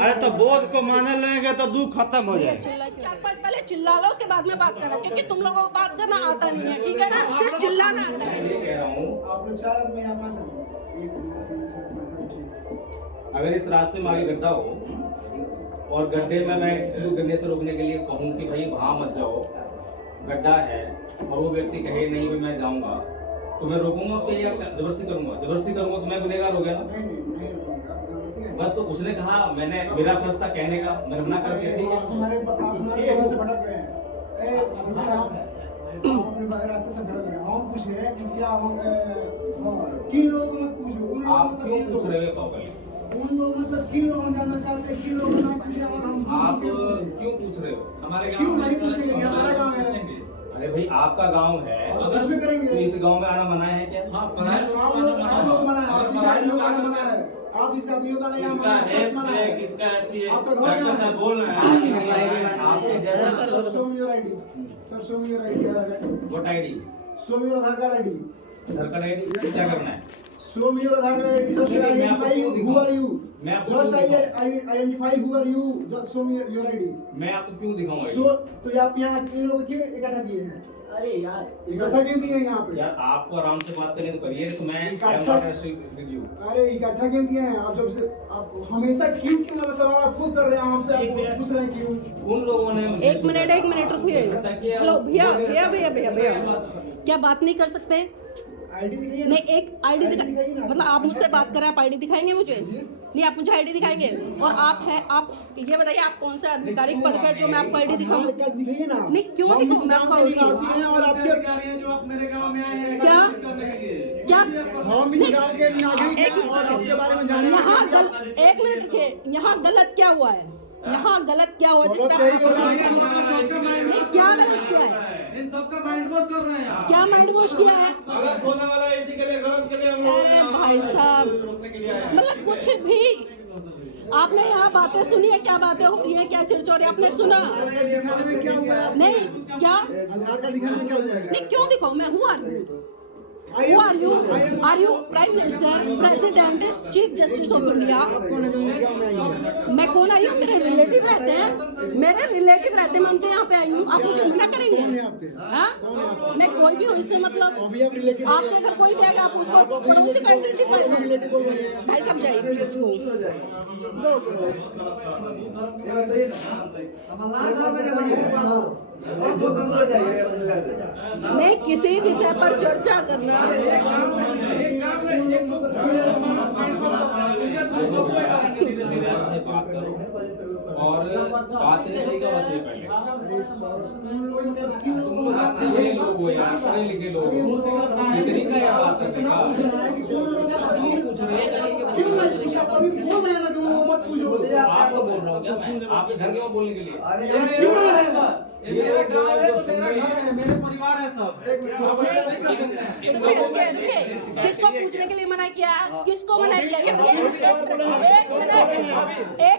अरे तो बोध को माने लेंगे तो दुख खत्म हो जाए। 4-5 पहले चिल्ला लो, उसके बाद में बात करना, क्योंकि तुम लोगों को बात करना आता नहीं है, ठीक है ना? सिर्फ चिल्लाना आता है। अगर इस रास्ते में आगे गड्ढा हो और गड्ढे में मैं किसी को गिरने से रोकने के लिए कहूँ कि भाई वहाँ मत जाओ, गड्ढा है, और वो व्यक्ति कहे नहीं भाई मैं जाऊँगा, तो मैं रोकूंगा उसके लिए? जबरदस्ती करूंगा तो मैं गुनहगार हो गया ना? बस तो उसने कहा, मैंने मेरा फर्ज था कहने का, मैंने मना कर दिया। ठीक है, आप क्यों पूछ रहे हो? उन लोग मतलब किन लोग जानना चाहते हैं, किन लोग ना पूछे, आप क्यों पूछ रहे हो? हमारे गांव में नहीं पूछेंगे, हमारा गांव है। अरे भाई आपका गांव है, अगर में करेंगे तो इस गांव में आना मना है क्या? हाँ, आप लोग मना है, आप इस आदमियों का नहीं किसका है आपका घर डॉक्टर साहब बोल रहे हैं। Show me your ID sir, show me your ID. Vote ID, show me your Aadhaar card ID. Aadhaar card ID क्या करना है? Show me your Aadhaar card ID. Just identify who are you. Just identify who are you. Just show me your ID. मैं आपको क्यों दिखाऊंगा? सो तो आप यहाँ इन लोग क्यों इकट्ठा किए हैं? अरे यार इकट्ठा क्यों किए हैं यहाँ पे? यार आपको आराम से बात करने तो करिए, तो मैं अरे इकट्ठा क्यों किए हैं आप? जब से आप हमेशा क्यों मतलब सवाल आप खुद कर रहे हैं, हमसे आप पूछ रहे हैं क्यों? उन लोगों ने एक मिनट रुकिए। हेलो भैया, क्या बात नहीं कर सकते? आईडी दिखाइए। नहीं, एक आईडी मतलब आप मुझसे बात कर रहे हैं, आप आईडी दिखाएंगे मुझे? नहीं, आप मुझे आईडी दिखाएंगे? और आप ये बताइए आप कौन से आधिकारिक पद पे जो मैं आपको आईडी दिखाऊं? दिखाइए ना। नहीं, क्यों दिखाऊं मैं आपको आईडी? और आप क्या कह रहे हैं जो आप मेरे गांव में आए हैं? क्या हम इस गांव के नागरिक हैं और आपके बारे में जाने। एक मिनट रुकिए, यहाँ गलत क्या हुआ है? यहाँ गलत क्या हुआ जिसका क्या गलत किया है? इन सबका माइंड वॉश कर रहे हैं। क्या माइंड वॉश किया है? गलत होने वाला है, इसी के लिए गलत के लिए हम लोग अरे भाई साहब, मतलब कुछ भी आपने यहाँ बातें सुनी है? क्या बातें हो रही है, क्या चर्चा आपने सुना? दिखाने में क्या हुआ? नहीं, क्या आधार कार्ड दिखाने में क्या हो जाएगा? नहीं, क्यों दिखाऊं मैं? हूँ Who are you? Are you Prime Minister, President, Chief Justice of India? मैं कौन आई हूँ? मेरे रिलेटिव रहते हैं, मैं उनके यहाँ पे आई हूँ। आप मुझे मना करेंगे? हाँ, मैं कोई भी हूँ, इससे मतलब आपके अगर कोई भी आएगा आप उसको पड़ोसी का आइडेंटिफाई भाई सब जाइए। नहीं, किसी विषय पर चर्चा करना। और बात नहीं तरीका बचे पहले। तुम लोग अच्छे बड़े लोग हो यार, पढ़े लिखे लोग हो, ये तरीका है बात करने का? क्यों पूछ रहे हो? आपको बोल रहा हूँ क्या मैं? आपके घर के बोलने के लिए? मेरा गांव है तो मेरा घर है, मेरे परिवार है सब। रुके, किसको पूछने के लिए मना किया? किसको मना किया? एक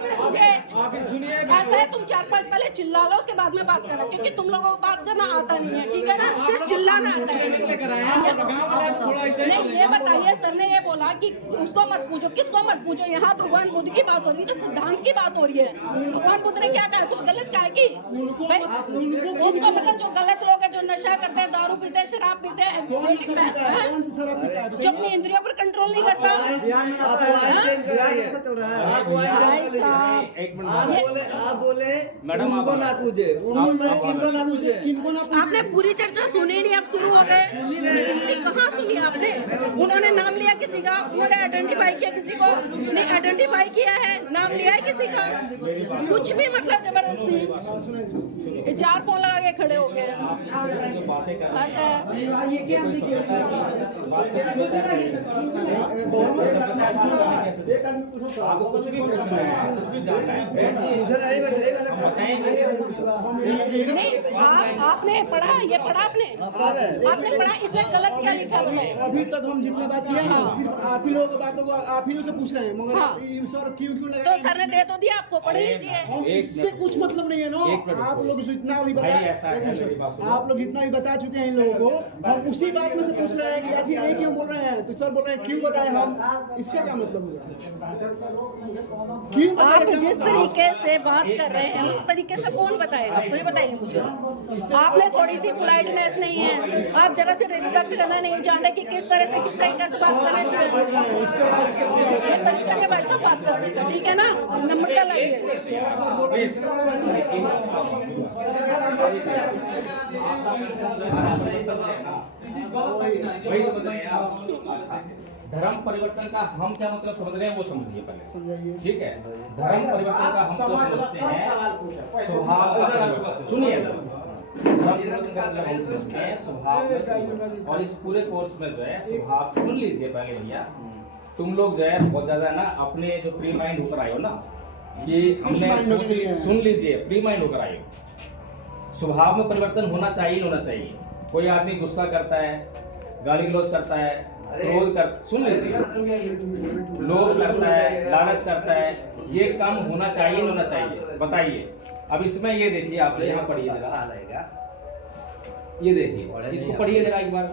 मिनट रुके। ऐसा है, तुम 4-5 पहले चिल्ला लो, उसके बाद में बात करना, क्योंकि तुम लोगों को बात करना आता नहीं है, ठीक है ना? सिर्फ चिल्लाना आता है। नहीं, ये बताइए, सर ने ये बोला कि उसको मत पूछो, किसको मत पूछो? यहाँ भगवान बुद्ध की बात हो रही है, इनके सिद्धांत की बात हो रही है। भगवान बुद्ध ने क्या कहा? कुछ गलत कहा कि उनको मतलब जो गलत लोग हैं, जो नशा करते हैं, दारू पीते हैं, शराब पीते हैं, जो अपनी इंद्रियों पर कंट्रोल नहीं करता। आप बोले मैडम, उनको ना पूछे, इनको ना पूछे। आपने पूरी चर्चा सुनी नहीं, आप शुरू हो गए। कहाँ सुनी आपने? उन्होंने नाम लिया किसी का, उन्होंने आइडेंटिफाई किया किसी को, नहीं आइडेंटिफाई किया है, नाम लिया है किसी का, कुछ भी मतलब जबरदस्ती। 4 फोन लगा के खड़े हो गए। नहीं, आपने पढ़ा, ये पढ़ा आपने पढ़ा, इसमें गलत क्या लिखा बताए? अभी तक हम जितने बात किए हैं सिर्फ आप ही लोगों की बातों को आप ही लोग से पूछ रहे हैं, मगर सर क्यों लगा? तो सर ने दे तो दिया आपको, पढ़ लीजिए। इससे कुछ मतलब नहीं है ना। आप लोग जितना भी आप लोग जितना भी बता चुके हैं इन लोगों को, हम उसी बात में से पूछ रहे हैं कि आखिर ये क्यों बोल रहे हैं? तो सर बोल रहे हैं क्यों बताएं हम, इसका क्या मतलब हुआ? क्यों आप जिस तरीके से बात कर रहे हैं उस तरीके से कौन बताएगा? ये बताइए मुझे। आप में थोड़ी सी पोलाइटनेस नहीं है, आप जरा से रिस्पेक्ट करना नहीं जाने कि किस तरह से किस तरीके से बात करना चाहिए। ये तरीका नहीं भाई साहब बात करने का, ठीक है ना? नम्रता लाइए। वही समझ रहे हैं आप। धर्म परिवर्तन का हम क्या मतलब समझ रहे हैं वो समझिए पहले, ठीक है? धर्म परिवर्तन का हम तो समझते हैं स्वभाव का परिवर्तन। सुनिए, धर्म परिवर्तन का मतलब हम समझते हैं स्वभाव, और इस पूरे कोर्स में जो है स्वभाव सुन लीजिए पहले भैया। तुम लोग जो है बहुत ज्यादा ना अपने जो प्री माइंड होकर आए हो ना, ये हमने सुन लीजिए, प्री माइंड होकर आए हो। स्वभाव में परिवर्तन होना चाहिए, होना चाहिए। कोई आदमी गुस्सा करता है, गाली गलौज करता है, क्रोध कर, सुन लीजिए, लोभ करता है, लालच करता है, ये काम होना चाहिए, होना चाहिए। बताइए। अब इसमें ये देखिए, आप यहाँ पढ़िए जरा, ये देखिए, इसको पढ़िए जरा एक बार।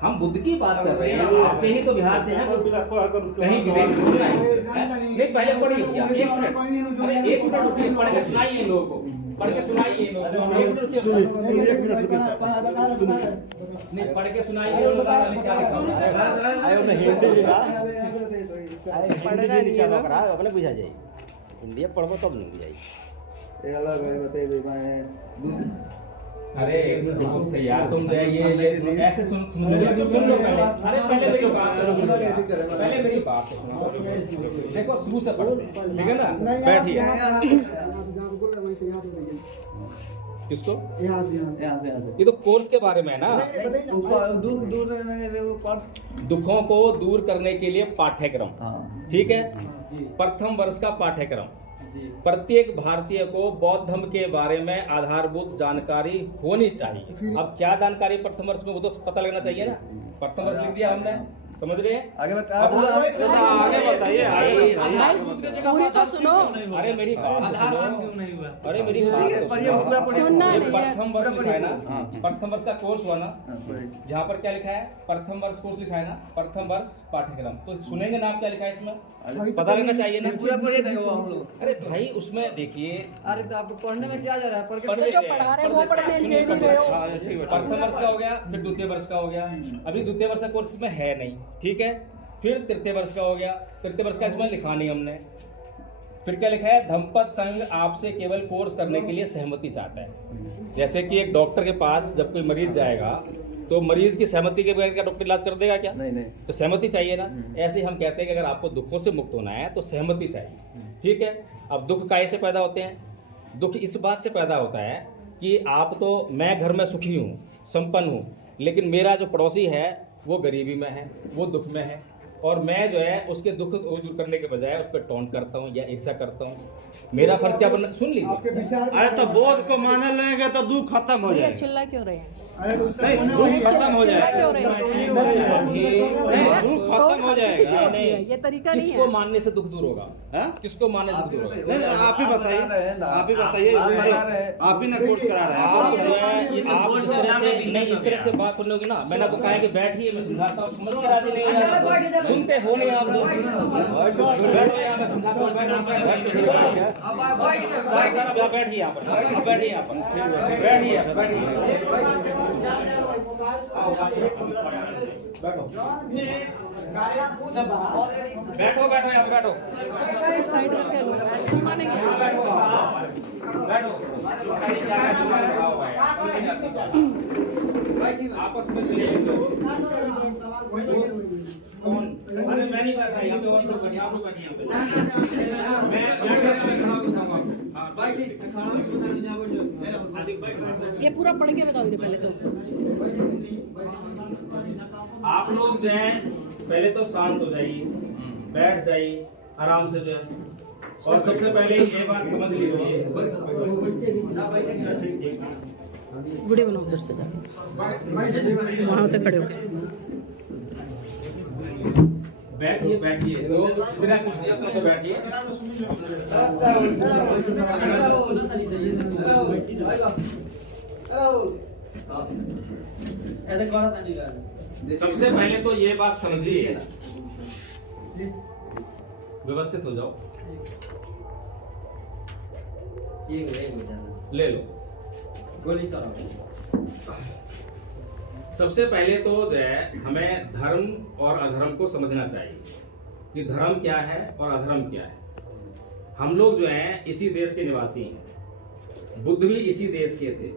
हम बुद्ध की बात कर रहे हैं, आपके ही तो बिहार से हैं, कहीं विदेश से नहीं। पहले पढ़िए भैया, एक मिनट, अरे एक मिनट रुकिए, पढ़ के सुनाइए लोगों को, पढ़ के सुनाइए लोगों को, एक मिनट रुकिए, नहीं पढ़ के सुनाइए लोगों को क्या लिखा है। अपने बुझा जाए, हिंदी पढ़बो तब नहीं बुझाई। अरे से यार तुम जो है ये ऐसे सुन लो पहले। अरे पहले मेरी बात सुनो, पहले मेरी बात सुनो। देखो शुरू से पढ़ते हैं, ठीक है ना? बैठिए। किसको? यहाँ से। ये तो कोर्स के बारे में है ना। दुख दूर, दुखों को दूर करने के लिए पाठ्यक्रम, ठीक है? प्रथम वर्ष का पाठ्यक्रम। प्रत्येक भारतीय को बौद्ध धर्म के बारे में आधारभूत जानकारी होनी चाहिए। अब क्या जानकारी प्रथम वर्ष में, वो तो पता लगना चाहिए ना। प्रथम वर्ष लिख दिया हमने, समझ रहे हैं? आगे बताइए। पूरी तो सुनो। अरे मेरी बात सुनो, अरे मेरी बात सुनना नहीं है। प्रथम वर्ष लिखा है ना, प्रथम वर्ष का कोर्स हुआ ना, यहाँ पर क्या लिखा है? प्रथम वर्ष कोर्स लिखा है ना, प्रथम वर्ष पाठ्यक्रम। तो सुनेंगे नाम क्या लिखा है इसमें, पता लगना चाहिए ना। अरे भाई उसमें देखिए, अरे तो आपको पढ़ने में क्या जा रहा है? तो जो पढ़ा रहे वो पढ़ने दे नहीं रहे हो। प्रथम वर्ष का हो गया, फिर द्वितीय वर्ष का हो गया। अभी द्वितीय वर्ष का कोर्स में है नहीं, ठीक है? फिर तृतीय वर्ष का हो गया, तृतीय वर्ष का इसमें लिखा नहीं हमने। फिर क्या लिखा है? धम्मपद संघ आपसे केवल कोर्स करने के लिए सहमति चाहता है। जैसे कि एक डॉक्टर के पास जब कोई मरीज जाएगा तो मरीज की सहमति के बगैर क्या डॉक्टर इलाज कर देगा क्या? नहीं। तो सहमति चाहिए ना। ऐसे ही हम कहते हैं कि अगर आपको दुखों से मुक्त होना है तो सहमति चाहिए, ठीक है? अब दुख काहे से पैदा होते हैं? दुख इस बात से पैदा होता है कि आप तो, मैं घर में सुखी हूँ, संपन्न हूँ, लेकिन मेरा जो पड़ोसी है वो गरीबी में है, वो दुख में है, और मैं जो है उसके दुख दूर करने के बजाय उस पर टोंट करता हूँ या ईर्ष्या करता हूँ। मेरा फर्ज क्या बनना, सुन लीजिए। अरे तो बोध को माने लेंगे तो दुख खत्म हो जाएगा। चिल्ला क्यों रहे हैं? नहीं, दुख खत्म हो चिल्ला जाएगा। क्यों रहे हैं? नहीं, दुख खत्म हो जाएगा। ये तरीका नहीं किसको है। मानने से दुख दूर होगा? हाँ? किसको मानने से दुख दूर होगा? नहीं, आप ही बताइए, आप ही बताइए। आप ही ना कोर्स करा रहे हैं। आप जो है, आप इस तरह से नहीं, इस तरह से बात करने होगी ना। मैंने आपको कहा है कि बैठिए, मैं समझाता हूँ, समझ के राजी नहीं है, सुनते हो नहीं आप लोग। बैठो यहाँ, मैं समझाता हूँ, बैठिए यहाँ पर, बैठिए यहाँ पर, बैठिए। बैठो बैठो यहाँ पे बैठो, साइड करके लो, ऐसे नहीं मानेंगे। बैठो। आपस में अरे मैं नहीं बैठा यहाँ पे, और लोग बैठिए, आप लोग बैठिए यहाँ पे। ये पूरा पढ़ के बताओ पहले तो। आप लोग जो है पहले तो शांत हो जाइए, बैठ जाइए आराम से जो है, और सबसे पहले ये बात समझ लीजिए। वीडियो बनाओ उधर से जाके, वहाँ से खड़े होके। बैठिए बैठिए, तो बिना कुर्सी तो बैठिए। सबसे पहले तो ये बात समझिए, व्यवस्थित हो जाओ। ले लो। सबसे पहले तो जो है हमें धर्म और अधर्म को समझना चाहिए कि धर्म क्या है और अधर्म क्या है। हम लोग जो हैं इसी देश के निवासी हैं, बुद्ध भी इसी देश के थे।